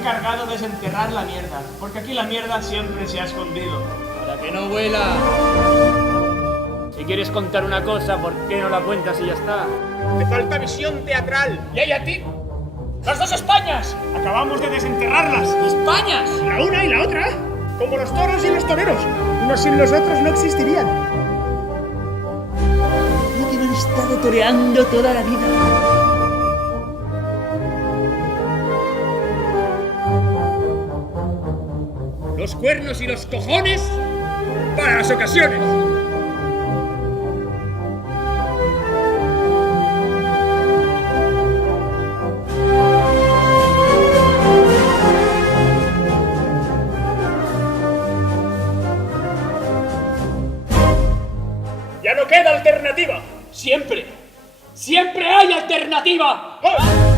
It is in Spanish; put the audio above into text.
encargado de desenterrar la mierda, porque aquí la mierda siempre se ha escondido. Para que no vuela. Si quieres contar una cosa, ¿por qué no la cuentas y ya está? Te falta visión teatral. ¿Y ella a ti? ¡Las dos Españas! Acabamos de desenterrarlas. ¡Españas! La una y la otra. Como los toros y los toreros. Unos sin los otros no existirían. Y que me han estado toreando toda la vida. Los cuernos y los cojones para las ocasiones. ¡Ya no queda alternativa! ¡Siempre! ¡Siempre hay alternativa! ¡Oh!